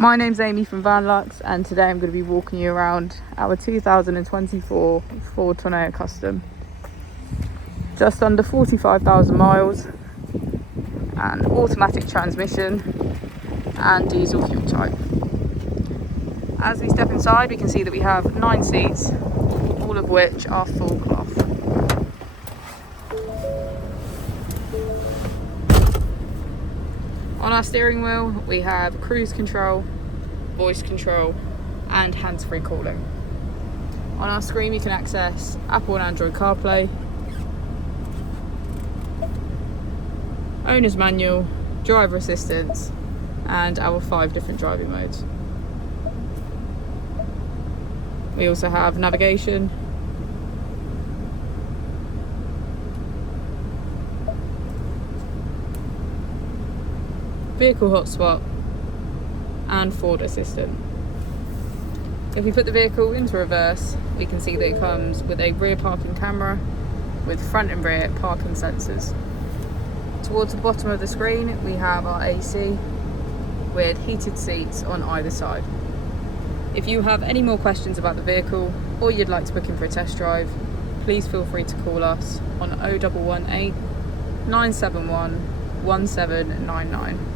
My name's Amy from Vanlux, and today I'm going to be walking you around our 2024 Ford Tourneo Custom. Just under 45,000 miles, an automatic transmission and diesel fuel type. As we step inside, we can see that we have 9 seats, all of which are full cloth. On our steering wheel, we have cruise control, voice control, and hands-free calling. On our screen, you can access Apple and Android CarPlay, owner's manual, driver assistance, and our 5 different driving modes. We also have navigation, vehicle hotspot, and Ford Assistant. If we put the vehicle into reverse, we can see that it comes with a rear parking camera with front and rear parking sensors. Towards the bottom of the screen, we have our AC with heated seats on either side. If you have any more questions about the vehicle or you'd like to book in for a test drive, please feel free to call us on 0118 971 1799.